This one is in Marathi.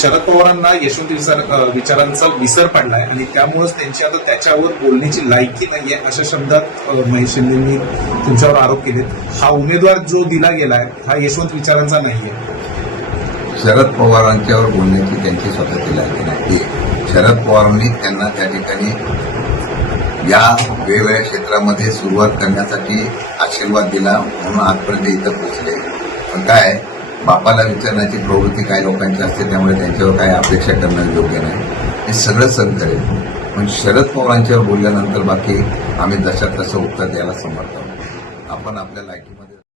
शरद पवारांना यशवंत विचारांचा विसर पडलाय आणि त्यामुळेच त्यांची आता त्याच्यावर बोलण्याची लायकी नाहीये अशा शब्दात महेश शिंदेंनी तुमच्यावर आरोप केलेत. हा उमेदवार जो दिला गेलाय हा यशवंत विचारांचा नाहीये. शरद पवारांच्यावर बोलण्याची त्यांची स्वतःची लायकी नाही. शरद पवारांनी त्यांना त्या ठिकाणी या वेगवेगळ्या क्षेत्रामध्ये सुरुवात करण्यासाठी आशीर्वाद दिला म्हणून आजपर्यंत इथं पोहोचले. पण काय बापाला विचारण्याची प्रवृत्ती काही लोकांची असते, त्यामुळे त्यांच्यावर काय अपेक्षा करणं योग्य नाही. हे सगळं सहन करेल. पण शरद पवारांच्यावर बोलल्यानंतर बाकी आम्ही जशात तसं उत्तर द्यायला समर्थ आहोत. आपण आपल्या लायकीमध्ये